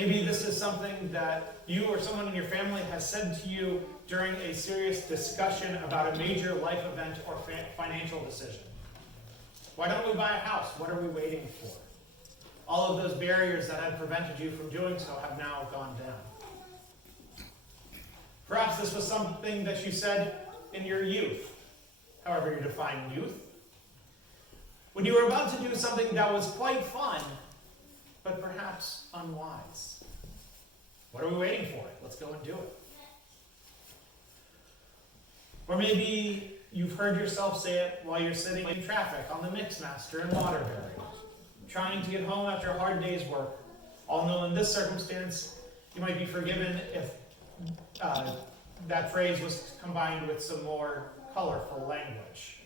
Maybe this is something that you or someone in your family has said to you during a serious discussion about a major life event or financial decision. Why don't we buy a house? What are we waiting for? All of those barriers that had prevented you from doing so have now gone down. Perhaps this was something that you said in your youth, however you define youth, when you were about to do something that was quite fun, but perhaps unwise. What are we waiting for? Let's go and do it. Or maybe you've heard yourself say it while you're sitting in traffic on the Mixmaster in Waterbury, trying to get home after a hard day's work. Although in this circumstance, you might be forgiven if that phrase was combined with some more colorful language.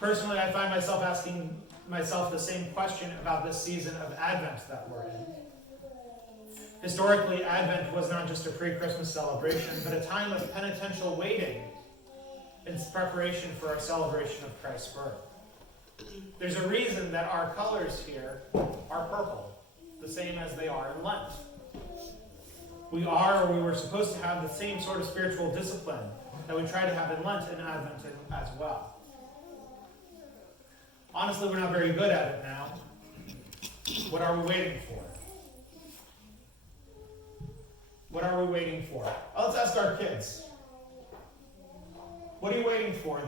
Personally, I find myself asking myself the same question about this season of Advent that we're in. Historically, Advent was not just a pre-Christmas celebration, but a time of penitential waiting in preparation for our celebration of Christ's birth. There's a reason that our colors here are purple, the same as they are in Lent. We were supposed to have the same sort of spiritual discipline that we try to have in Lent and Advent as well. Honestly, we're not very good at it now. What are we waiting for? What are we waiting for? Let's ask our kids. What are you waiting for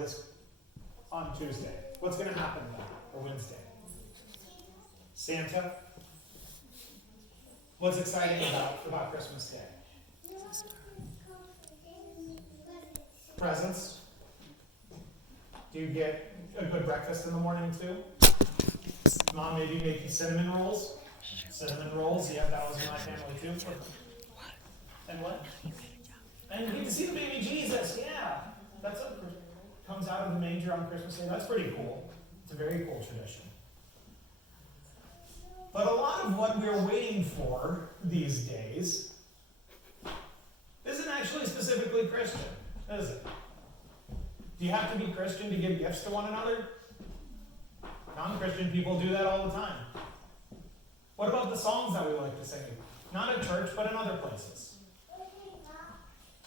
on Tuesday? What's going to happen then, or Wednesday? Santa? What's exciting about Christmas Day? Presents? Do you get a good breakfast in the morning too? Mom maybe making cinnamon rolls? Cinnamon rolls, yeah, that was in my family too. And what? And you get to see the baby Jesus, yeah. That's what comes out of the manger on Christmas Day. That's pretty cool. It's a very cool tradition. But a lot of what we're waiting for these days isn't actually specifically Christian, is it? Do you have to be Christian to give gifts to one another? Non-Christian people do that all the time. What about the songs that we like to sing? Not at church, but in other places.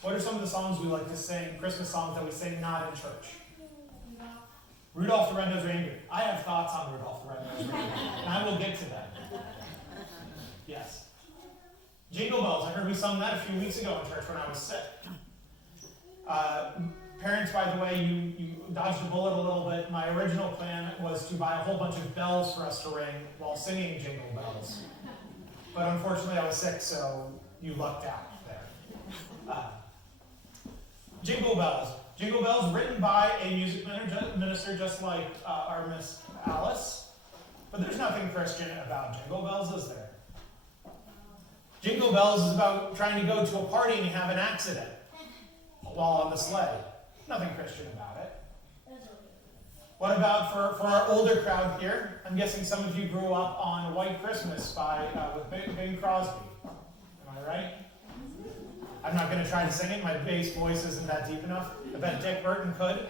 What are some of the songs we like to sing, Christmas songs that we sing not in church? Rudolph the Red-Nosed Reindeer. I have thoughts on Rudolph the Red-Nosed Reindeer, and I will get to that. Yes. Jingle Bells. I heard we sung that a few weeks ago in church when I was sick. Parents, by the way, you dodged a bullet a little bit. My original plan was to buy a whole bunch of bells for us to ring while singing Jingle Bells. But unfortunately, I was sick, so you lucked out there. Jingle Bells. Jingle Bells, written by a music minister just like our Miss Alice. But there's nothing Christian about Jingle Bells, is there? Jingle Bells is about trying to go to a party and you have an accident while on the sleigh. Nothing Christian about it. What about for our older crowd here? I'm guessing some of you grew up on White Christmas with Bing Crosby. Am I right? I'm not going to try to sing it. My bass voice isn't that deep enough. I bet Dick Burton could.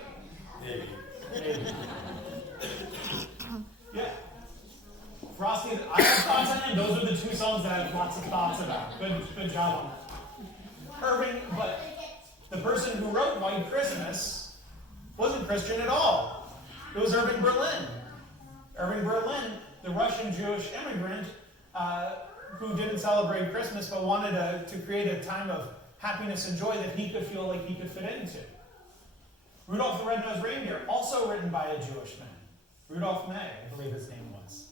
Maybe. Yeah. Frosty, I have thoughts on it. Those are the two songs that I have lots of thoughts about. Good job on that. Irving, but the person who wrote White Christmas wasn't Christian at all. It was Irving Berlin. Irving Berlin, the Russian Jewish immigrant who didn't celebrate Christmas but wanted to create a time of happiness and joy that he could feel like he could fit into. Rudolph the Red-Nosed Reindeer, also written by a Jewish man. Rudolph May, I believe his name was.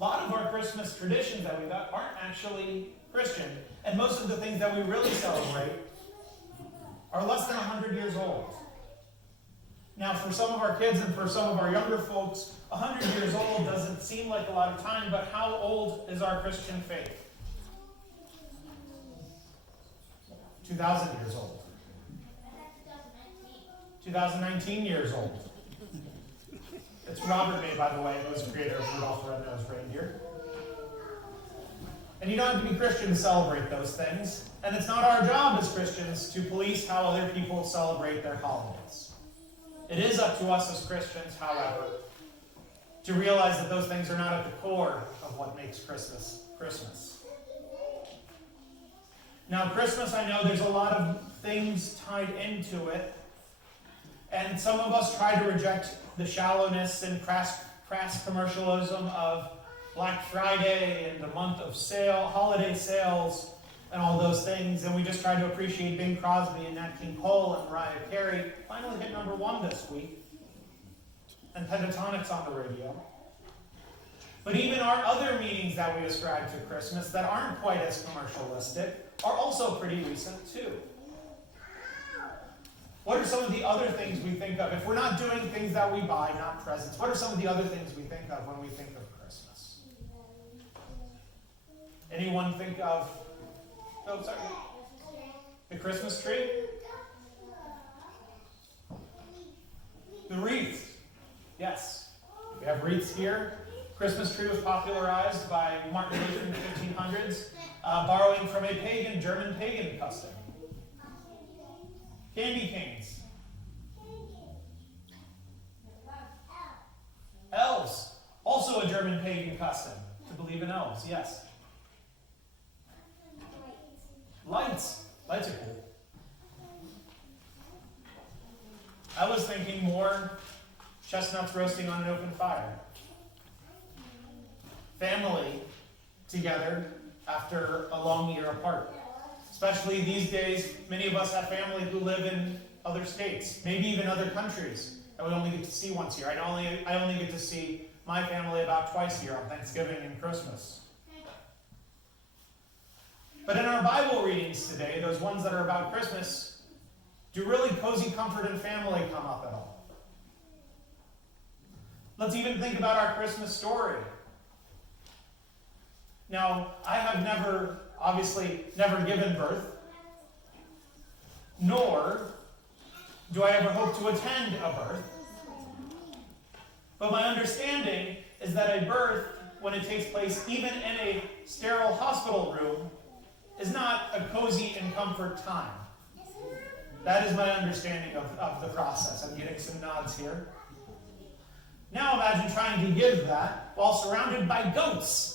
A lot of our Christmas traditions that we got aren't actually Christian, and most of the things that we really celebrate are less than 100 years old. Now, for some of our kids and for some of our younger folks, 100 years old doesn't seem like a lot of time, but how old is our Christian faith? 2,000 years old. 2019 years old. It's Robert May, by the way, who was the creator of Rudolph the Red-Nosed Reindeer. And you don't have to be Christian to celebrate those things. And it's not our job as Christians to police how other people celebrate their holidays. It is up to us as Christians, however, to realize that those things are not at the core of what makes Christmas Christmas. Now, Christmas, I know there's a lot of things tied into it, and some of us try to reject the shallowness and crass commercialism of Black Friday and the month of holiday sales, and all those things, and we just try to appreciate Bing Crosby and Nat King Cole and Mariah Carey. Finally hit #1 this week, and Pentatonics on the radio. But even our other meanings that we ascribe to Christmas that aren't quite as commercialistic are also pretty recent too. What are some of the other things we think of? If we're not doing things that we buy, not presents, what are some of the other things we think of when we think of Christmas? Anyone think of... Oh, sorry. The Christmas tree? The wreath. Yes. We have wreaths here. Christmas tree was popularized by Martin Luther in the 1500s, borrowing from a German pagan custom. Candy canes. Elves. Also a German pagan custom, to believe in elves, yes. Lights. Lights are cool. I was thinking more chestnuts roasting on an open fire. Family together after a long year apart. Especially these days, many of us have family who live in other states, maybe even other countries that we only get to see once a year. I only get to see my family about twice a year on Thanksgiving and Christmas. But in our Bible readings today, those ones that are about Christmas, do really cozy comfort and family come up at all? Let's even think about our Christmas story. Now, I have obviously never given birth, nor do I ever hope to attend a birth. But my understanding is that a birth, when it takes place even in a sterile hospital room, is not a cozy and comfort time. That is my understanding of the process. I'm getting some nods here. Now imagine trying to give that while surrounded by goats.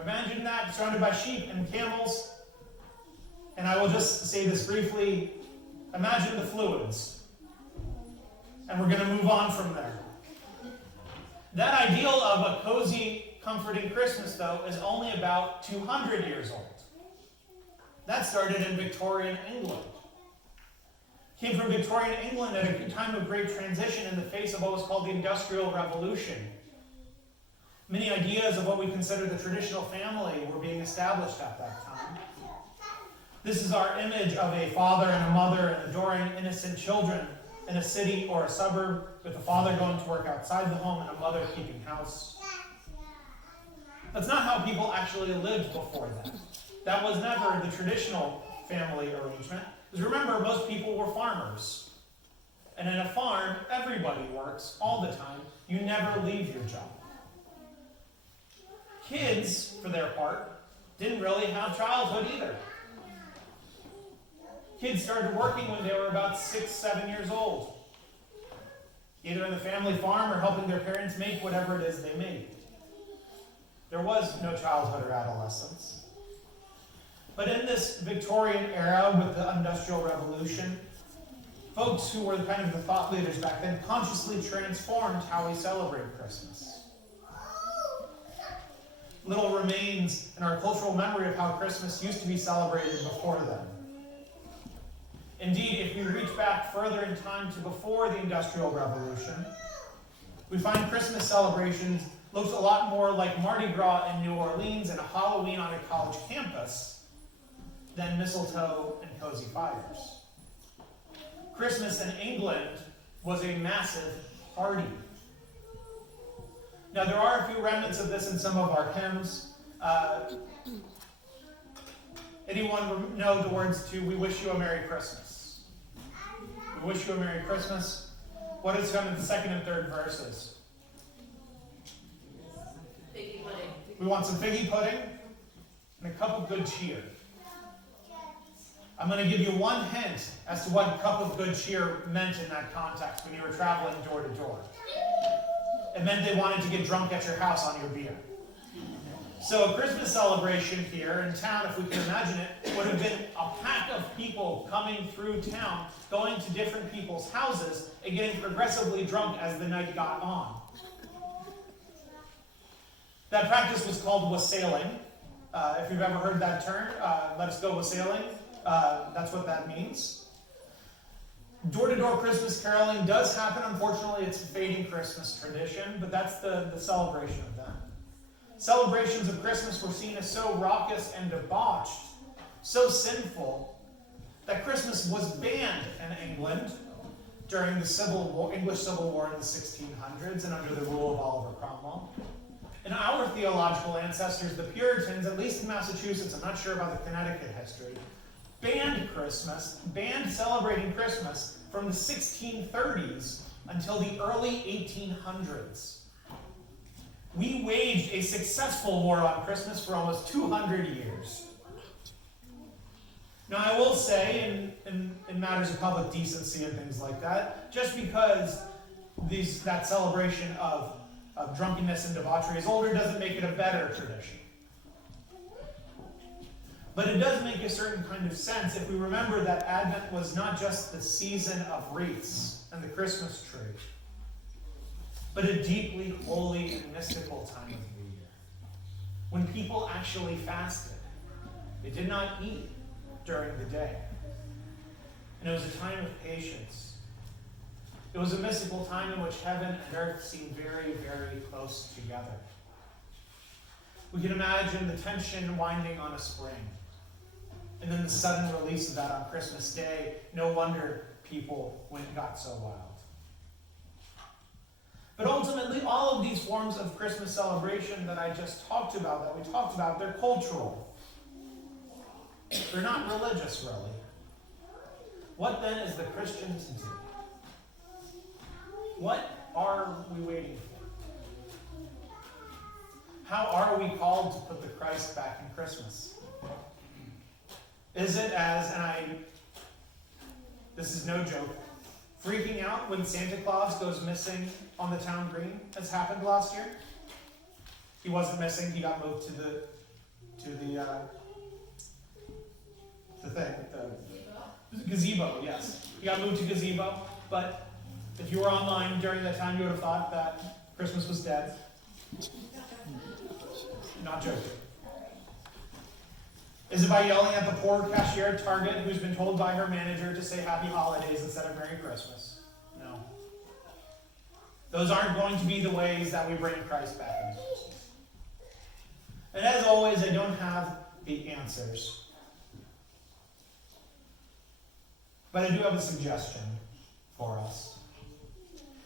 Imagine that surrounded by sheep and camels. And I will just say this briefly. Imagine the fluids. And we're going to move on from there. That ideal of a cozy, comforting Christmas, though, is only about 200 years old. That started in Victorian England. Came from Victorian England at a time of great transition in the face of what was called the Industrial Revolution. Many ideas of what we consider the traditional family were being established at that time. This is our image of a father and a mother and adoring innocent children in a city or a suburb, with a father going to work outside the home and a mother keeping house. That's not how people actually lived before that. That was never the traditional family arrangement. Because remember, most people were farmers. And in a farm, everybody works all the time. You never leave your job. Kids, for their part, didn't really have childhood either. Kids started working when they were about 6, 7 years old. Either in the family farm or helping their parents make whatever it is they made. There was no childhood or adolescence. But in this Victorian era with the Industrial Revolution, folks who were kind of the thought leaders back then consciously transformed how we celebrate Christmas. Little remains in our cultural memory of how Christmas used to be celebrated before then. Indeed, if we reach back further in time to before the Industrial Revolution, we find Christmas celebrations looks a lot more like Mardi Gras in New Orleans and a Halloween on a college campus than mistletoe and cozy fires. Christmas in England was a massive party. Now, there are a few remnants of this in some of our hymns. Anyone know the words to "We Wish You a Merry Christmas"? We wish you a Merry Christmas. What is found in the second and third verses? Figgy pudding. We want some figgy pudding and a cup of good cheer. I'm going to give you one hint as to what cup of good cheer meant in that context when you were traveling door to door. It meant they wanted to get drunk at your house on your beer. So a Christmas celebration here in town, if we can imagine it, would have been a pack of people coming through town, going to different people's houses, and getting progressively drunk as the night got on. That practice was called wassailing. If you've ever heard that term, let us go wassailing. That's what that means. Door-to-door Christmas caroling does happen. Unfortunately, it's a fading Christmas tradition, but that's the celebration of that. Celebrations of Christmas were seen as so raucous and debauched, so sinful, that Christmas was banned in England during the English Civil War in the 1600s and under the rule of Oliver Cromwell. And our theological ancestors, the Puritans, at least in Massachusetts, I'm not sure about the Connecticut history, banned celebrating Christmas from the 1630s until the early 1800s. We waged a successful war on Christmas for almost 200 years. Now, I will say, in matters of public decency and things like that, just because that celebration of drunkenness and debauchery is older doesn't make it a better tradition. But it does make a certain kind of sense if we remember that Advent was not just the season of wreaths and the Christmas tree, but a deeply holy and mystical time of the year, when people actually fasted. They did not eat during the day. And it was a time of patience. It was a mystical time in which heaven and earth seemed very, very close together. We can imagine the tension winding on a spring, and then the sudden release of that on Christmas Day. No wonder people got so wild. But ultimately, all of these forms of Christmas celebration that I just talked about, they're cultural. They're not religious, really. What then is the Christian to do? What are we waiting for? How are we called to put the Christ back in Christmas? Is it this is no joke, freaking out when Santa Claus goes missing on the town green, as happened last year? He wasn't missing, he got moved to the gazebo, yes. He got moved to gazebo, but if you were online during that time, you would have thought that Christmas was dead. Not joking. Is it by yelling at the poor cashier at Target who's been told by her manager to say Happy Holidays instead of Merry Christmas? No. Those aren't going to be the ways that we bring Christ back into Christmas. And as always, I don't have the answers. But I do have a suggestion for us.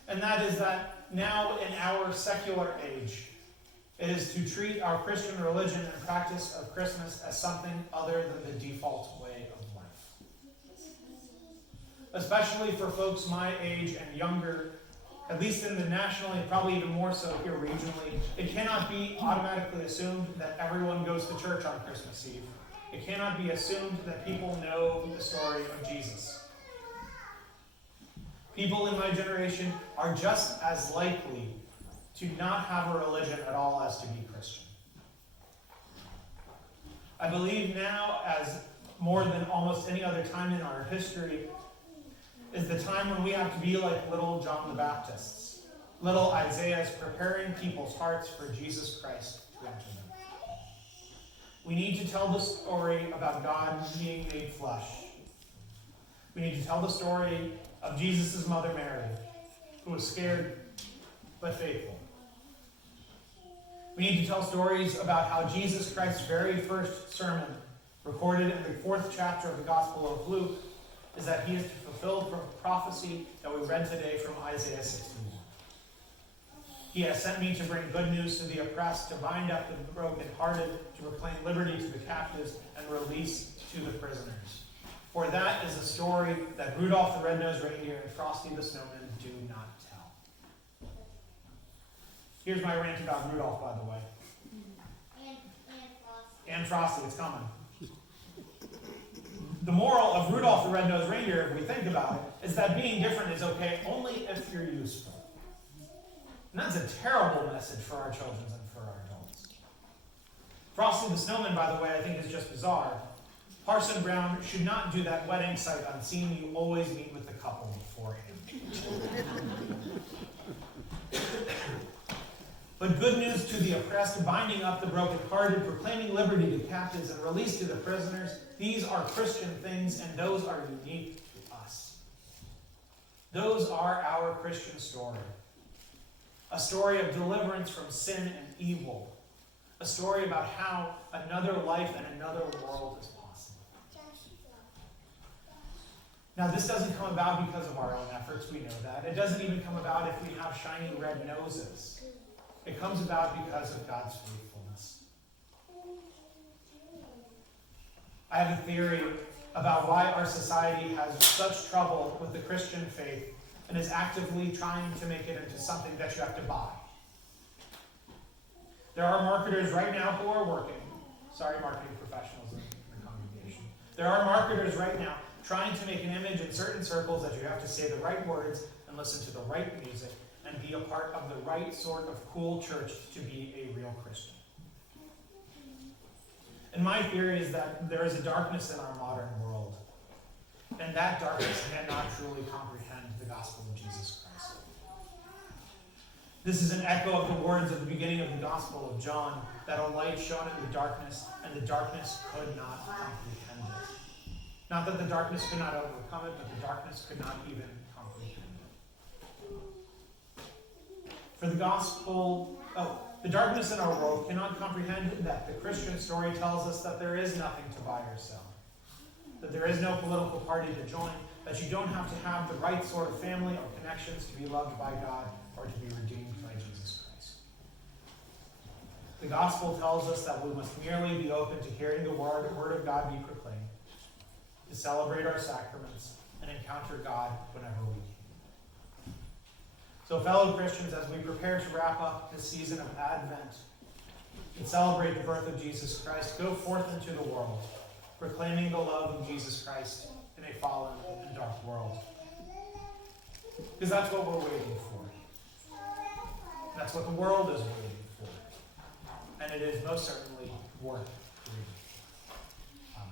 And that is that now in our secular age, it is to treat our Christian religion and practice of Christmas as something other than the default way of life. Especially for folks my age and younger, at least in the nationally, probably even more so here regionally, it cannot be automatically assumed that everyone goes to church on Christmas Eve. It cannot be assumed that people know the story of Jesus. People in my generation are just as likely to not have a religion at all as to be Christian. I believe now, as more than almost any other time in our history, is the time when we have to be like little John the Baptists, little Isaiahs, preparing people's hearts for Jesus Christ to enter them. We need to tell the story about God being made flesh. We need to tell the story of Jesus' mother Mary, who was scared but faithful. We need to tell stories about how Jesus Christ's very first sermon, recorded in the 4th chapter of the Gospel of Luke, is that he is to fulfill prophecy that we read today from Isaiah 61. He has sent me to bring good news to the oppressed, to bind up the brokenhearted, to proclaim liberty to the captives, and release to the prisoners. For that is a story that Rudolph the Red-Nosed Reindeer and Frosty the Snowman do not tell. Here's my rant about Rudolph, by the way. And Frosty, it's coming. The moral of Rudolph the Red-Nosed Reindeer, if we think about it, is that being different is okay only if you're useful. And that's a terrible message for our children and for our adults. Frosty the Snowman, by the way, I think is just bizarre. Parson Brown should not do that wedding sight unseen. You always meet with the couple beforehand. But good news to the oppressed, binding up the brokenhearted, proclaiming liberty to captives and release to the prisoners. These are Christian things, and those are unique to us. Those are our Christian story. A story of deliverance from sin and evil. A story about how another life and another world is possible. Now, this doesn't come about because of our own efforts, we know that. It doesn't even come about if we have shiny red noses. It comes about because of God's faithfulness. I have a theory about why our society has such trouble with the Christian faith and is actively trying to make it into something that you have to buy. There are marketers right now who are working. Sorry, marketing professionals in the congregation. There are marketers right now trying to make an image in certain circles that you have to say the right words and listen to the right music and be a part of the right sort of cool church to be a real Christian. And my theory is that there is a darkness in our modern world, and that darkness cannot truly comprehend the gospel of Jesus Christ. This is an echo of the words at the beginning of the Gospel of John, that a light shone in the darkness, and the darkness could not comprehend it. Not that the darkness could not overcome it, but the darkness could not even comprehend it. For the gospel, the darkness in our world cannot comprehend that the Christian story tells us that there is nothing to buy or sell, that there is no political party to join, that you don't have to have the right sort of family or connections to be loved by God or to be redeemed by Jesus Christ. The gospel tells us that we must merely be open to hearing the word of God be proclaimed, to celebrate our sacraments, and encounter God whenever we can. So, fellow Christians, as we prepare to wrap up this season of Advent and celebrate the birth of Jesus Christ, go forth into the world, proclaiming the love of Jesus Christ in a fallen and dark world. Because that's what we're waiting for. That's what the world is waiting for. And it is most certainly worth it.